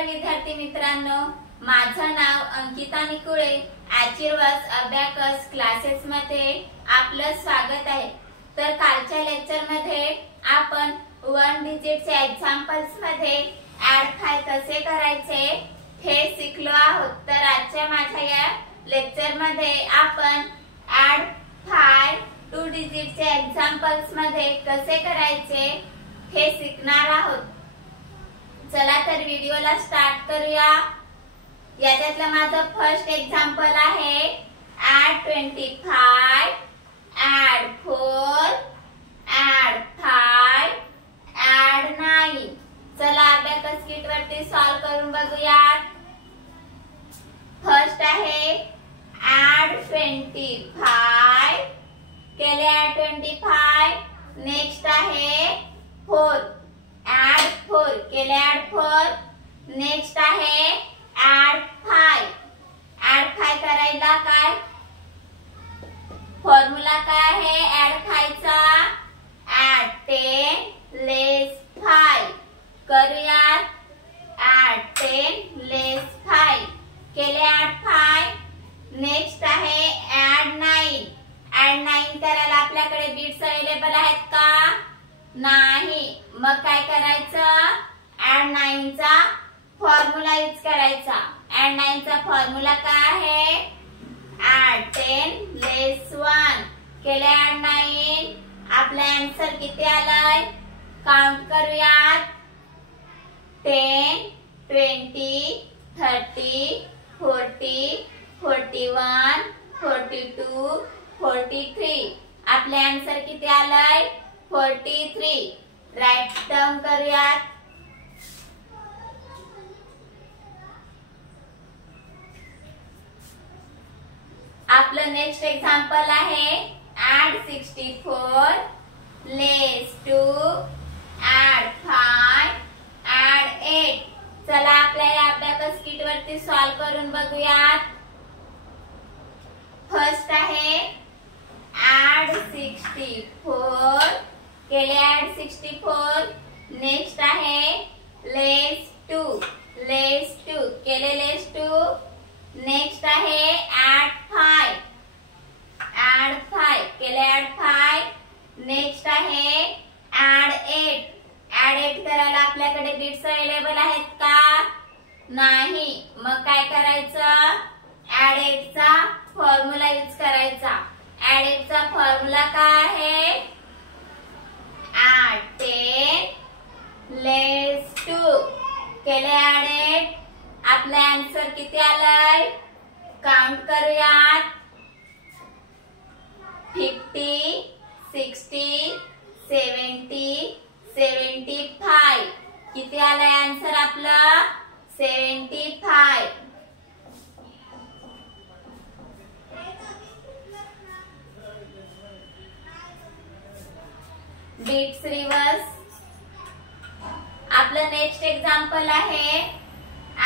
नमस्कार विद्यार्थी मित्रांनो, माझं नाव अंकिता निकुळे। आशीर्वाद अभ्याकस क्लासेस मध्ये आपलं स्वागत आहे। तर कालच्या लेक्चर मध्ये आपण 1 डिजिटचे एक्झाम्पल्स मध्ये ऍड फाय कसे करायचे हे शिकलो आहोत। तर आजच्या माझ्या या लेक्चर मध्ये आपण ऍड फाय 2 डिजिटचे एक्झाम्पल्स मध्ये कसे करायचे हे शिकणार आहोत। चला तर व्हिडिओला स्टार्ट करूया। याच्यातलं माझं फर्स्ट एक्झाम्पल आहे add 25 add 4 add 5 add 9। चला अभ्यास किट वरती सॉल्व करून बघूयात। फर्स्ट आहे add 25 केले add 25। नेक्स्ट आहे 4 add 4 केले add 4। नेक्स्ट आहे add 5 करायला काय फॉर्म्युला काय आहे add 5 चा add 10 less 5 करूयात। add 10 less 5 केले add 5। नेक्स्ट आहे add 9 करायला आपल्याकडे बिट्स अवेलेबल आहेत का? नाही। मग काय करायचं add 9 चा फॉर्म्युला यूज करायचा। add 9 चा फॉर्म्युला काय आहे add 10 less 1 केले add 9। आपला आन्सर किती आलाय काउंट करूयात 10 20 30 40 41 42 43। आपले आन्सर किती आलाय 43। राइट डाउन करूयात। आपलं नेक्स्ट एक्झाम्पल आहे add 64 less 2 add 5 add 8। चला आपल्या या अभ्यास किट वरती सॉल्व करून बघूयात। फर्स्ट आहे add 64 केले add 64। नेक्स्ट आहे less 2 केले less 2। नेक्स्ट आहे add 5 केले add 5। नेक्स्ट आहे add 8 करायला आपल्याकडे बिट्स अवेलेबल आहेत का? नाही। मग काय करायचं add 8 चा फॉर्म्युला यूज करायचा। add 8 चा फॉर्म्युला काय आहे add 10 less 2 केले add 8। आपला आन्सर किती आलाय काउंट करूयात 50 60 70 75। किती आलाय आन्सर आपलं 75। Bits reverse. आपलं नेक्स्ट एक्झाम्पल आहे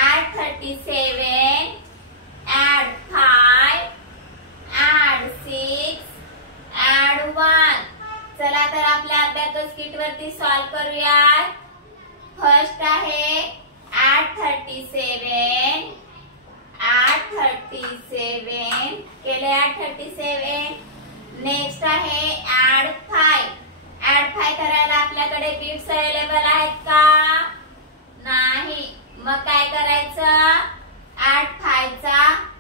add 37 add 5 add 6 add 1। चला तर आपल्या अभ्यास किट वरती सॉल्व करूयात। फर्स्ट आहे add 37 केले add 37। नेक्स्ट आहे add 5 करायला आपल्याकडे बिट्स अवेलेबल आहेत का? नाही। मग काय करायचं add 5 चा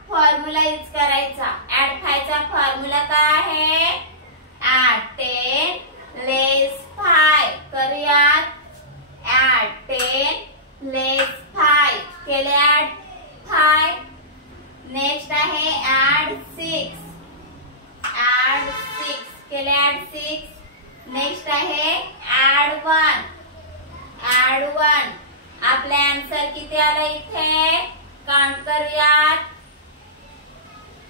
फॉर्म्युला यूज करायचा। add 5 चा फॉर्म्युला काय आहे add 10 less 5 करूयात। add 10 less 5 केले add 5। नेक्स्ट आहे add 6 केले add 6। नेक्स्ट आहे add 1 आपले आन्सर किती आले इथे काउंट करूयात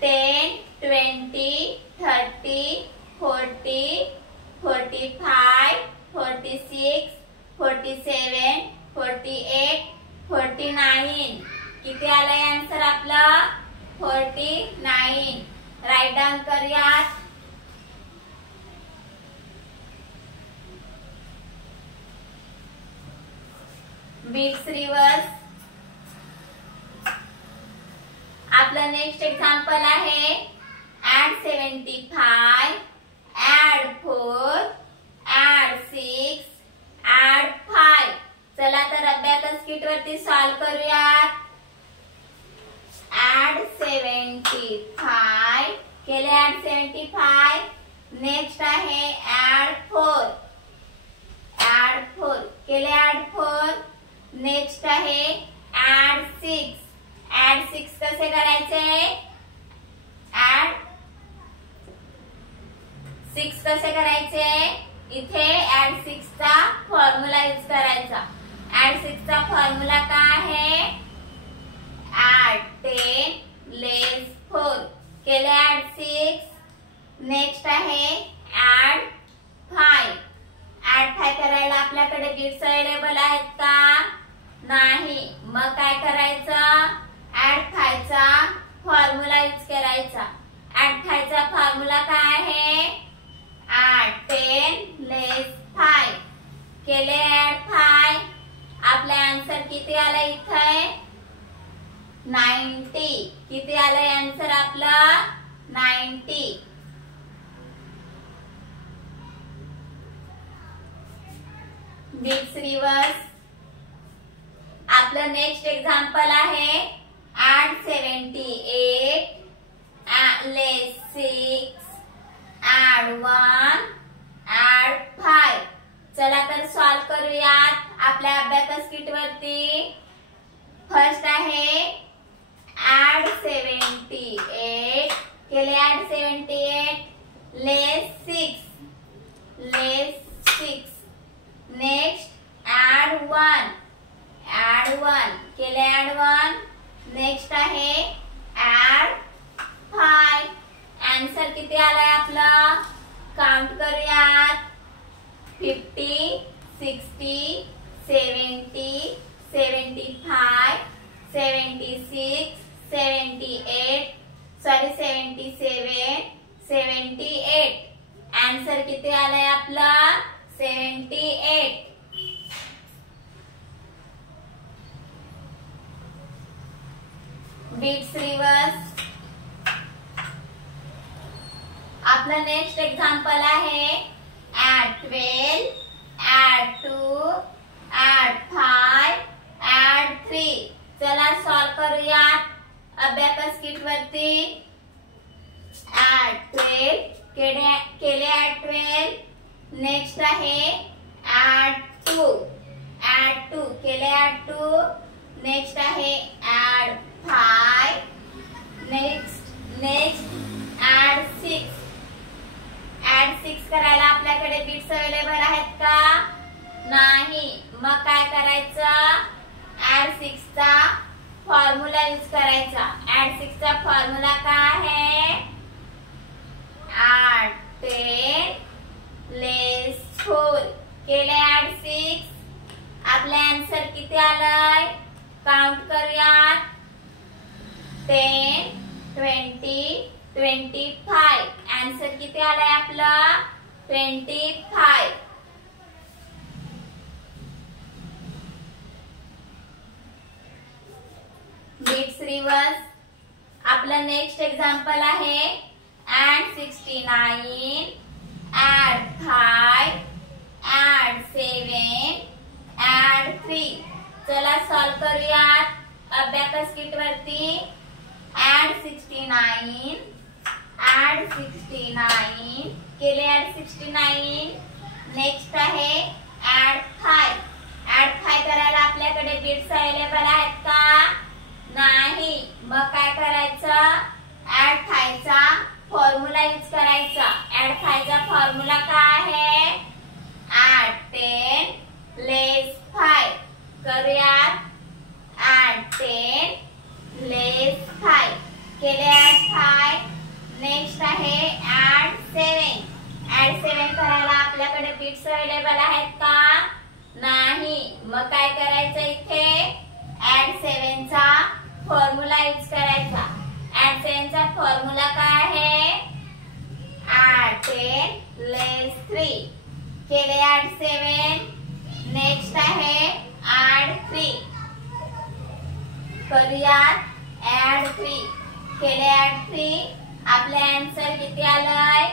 10 20 30 40 45 46 47 48 49। किती आलाय आन्सर आपला 49। राइट डाउन करूयात। Bits reverse. आपलं नेक्स्ट एक्झाम्पल आहे ऍड 75, ऍड 4, ऍड 6, ऍड 5. चला तर अबॅकस किट वरती सॉल्व करूयात. ऍड 75 केले ऍड 75. नेक्स्ट आहे ऍड 4, ऍड 4 केले ऍड 4. नेक्स्ट आहे ऍड 6. ऍड 6 कसे करायचे? ऍड 6 कसे करायचे? इथे ऍड 6 चा फॉर्म्युला यूज करायचा. ऍड 6 चा फॉर्म्युला काय आहे? ऍड 10 लेस 4 केले ऍड 6. नेक्स्ट आहे ऍड 5. ऍड 5 करायला आपल्याकडे बिट्स अवेलेबल आहेत का? नाही. मग काय करायचं? ऍड 5 चा फॉर्म्युला यूज करायचा. ऍड 5 चा फॉर्म्युला काय आहे? ऍड 10 लेस 5 केले ऍड 5. आपला आन्सर किती आला इथे? 90. किती आलंय आन्सर आपलं? 90. Bits reverse. आपलं नेक्स्ट एक्झाम्पल आहे ऍड 78, लेस 6, ऍड 1, ऍड 5. चला तर सॉल्व करूयात आपल्या अबॅकस किट वरती. फर्स्ट आहे ऍड 78 केले ऍड 78 लेस 6, लेस 6. नेक्स्ट ऍड 1, ऍड 1 केले ऍड 1. नेक्स्ट आहे ऍड 5. आन्सर किती आलाय आपला? काउंट करूयात. 50, 60, 70, 75, 76, 78, 77, 78. आन्सर किती आलाय आपला? 78. Bits reverse. आपलं नेक्स्ट एक्झाम्पल आहे ऍड 12, ऍड 2, ऍड 5, ऍड 3. चला सॉल्व करूयात अबॅकस किट वरती. ऍड 12 केले ऍड 12. नेक्स्ट आहे ऍड 2, ऍड 2 केले ऍड 2. नेक्स्ट आहे ऍड 5. Next add 6. ऍड 6 करायला आपल्याकडे बिट्स अवेलेबल आहेत का? नाही. मग काय करायचं? ऍड 6 चा फॉर्म्युला यूज करायचा. ऍड 6 चा फॉर्म्युला काय आहे? ऍड 10 लेस 4 केले ऍड 6. आपले आन्सर किती आलाय? काउंट करूयात. 10, 20, 25. आन्सर किती आलाय आपला? 25. Bits reverse. आपलं नेक्स्ट एक्झाम्पल आहे ऍड 69, ऍड 5, ऍड 7, ऍड 3. चला सॉल्व करूयात अबॅकस किट वरती. ऍड 69, ऍड 69 केले ऍड 69. नेक्स्ट आहे ऍड 5. ऍड 5 करायला आपल्याकडे बिट्स अवेलेबल आहेत का? नाही. मग काय करायचं? ऍड 5 चा फॉर्म्युला यूज करायचा. ऍड 5 चा फॉर्म्युला काय आहे? ऍड 10 लेस 5 करूयात. ऍड 10 लेस 5 केले ऍड 5. नेक्स्ट आहे ऍड 7. ऍड 7 करायला आपल्याकडे बिट्स अवेलेबल आहेत का? नाही. मग काय करायचं इथे? ऍड 7 चा फॉर्म्युला यूज करायचा. ऍड 7 चा फॉर्म्युला काय आहे? ऍड 10 लेस 3 केले ऍड 7. नेक्स्ट आहे ऍड 3 करूयात. ऍड 3 केले ऍड 3 आपले आन्सर किती आलाय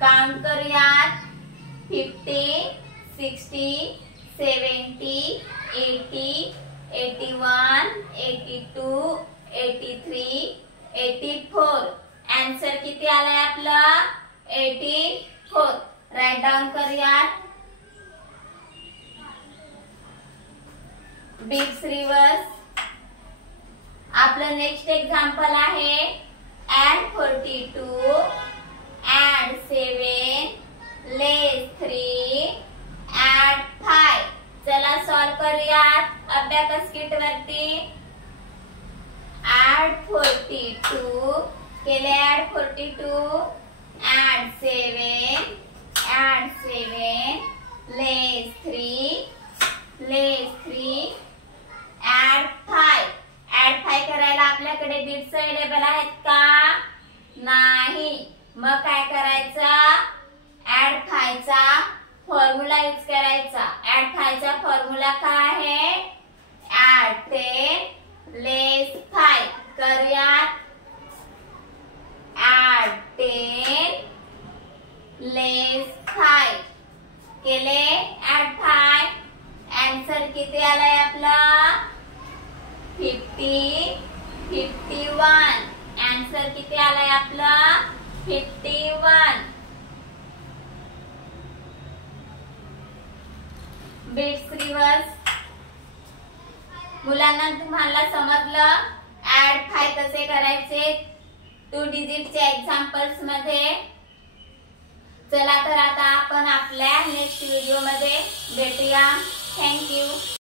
काउंट करूयात 50 60 70 80 81 82 83 84 आन्सर किती आलाय आपला 84 राइट डाउन करूयात बिट्स रिवर्स आपलं नेक्स्ट एक्झाम्पल आहे add 42 add 7 less 3 add 5 चला सॉल्व करूयात अबॅकस किट वरती add 42 केले add 42 add 7 less 3 add 5 add 5 करायला आपल्याकडे बिट्स अवेलेबल आहेत का नाही मग काय करायचं add 5 चा फॉर्म्युला यूज करायचा add 5 चा फॉर्म्युला काय आहे add 10 less 5 करूयात add 10 less 5 केले add 5 आन्सर किती आलाय आपला 50 51 आन्सर किती आलाय आपला 51 बिट्स रिवर्स मुलांना तुम्हाला समजलं add 5 कसे करायचे 2 डिजिटचे एक्झाम्पल्स मध्ये चला तर आता आपण आपल्या नेक्स्ट व्हिडिओ मध्ये भेटूया थँक यू